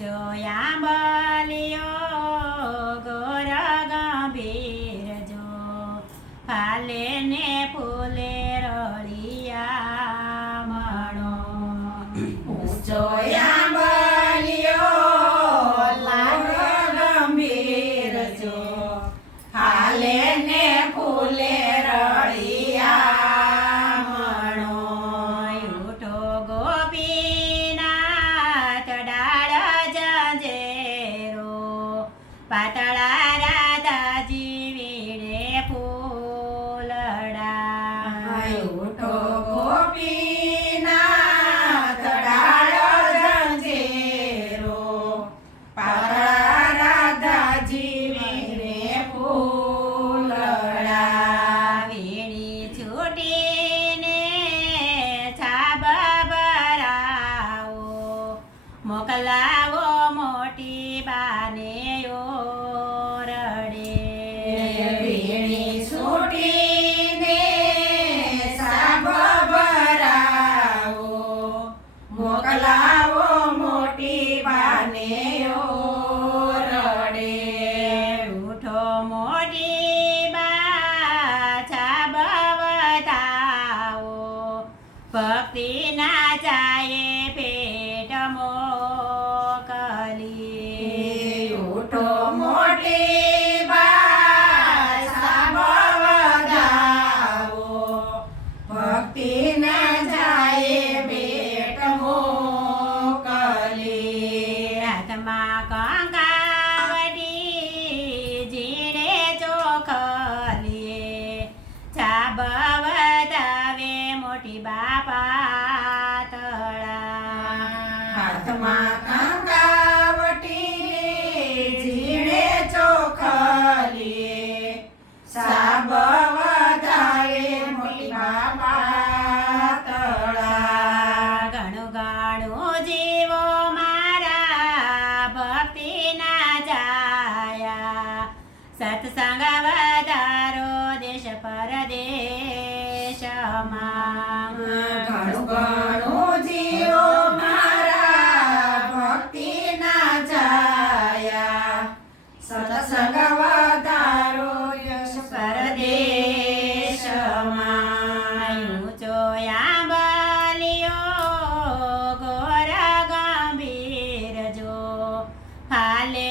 ઊંચો આંબલિયો ગોર ગંભીર જો ફાલે ને ફૂલે રળિયા મણો ઊંચો આંબલિયો ગોર ગંભીર જો ફાલે ને ફૂલે રળિયા મણો ઉઠો ગોપીનાથ ડાળ જંજેરો પાતળા રાધાજી વીણે ફૂલડા ઉઠો ગોપીનાથ ડાળ જંજેરો પાતળા રાધાજી વીણે ફૂલડા વીણી છૂટીને છાબ ભરાવો મોકલાવો મોટી બાને ઓરડે વીણી છૂટીને સાબ ભરાવો મોકલાવો મોટી બાને ઓરડે ઉઠો મોટી બા છાબ વધાવો ભક્તિના જાય પેટ મોકલી ઉઠો મોટી બા સાબ વધાવો ભક્તિ ના જાય બેટ મોકલી હાથમાં કંકાવડી જીણે ચોખલીએ છાબ વધાવે મોટી બાપા તળા હાથમાં કંકાવટી જીણે ચોખલીએ સાબ વધારે મોટી બાપા તળા ઘણું ઘણું જીવો મારા ભક્તિના જાયા સત્સંગ વધારો દેશ પરદેશમાં ઘણું ઘણું જીવો મારા ભક્તિ ના જાયા સત્સંગ વધારો યશ પરદેશમાં ઊંચો આંબલિયો ગોર ગંભીર જો ફાલે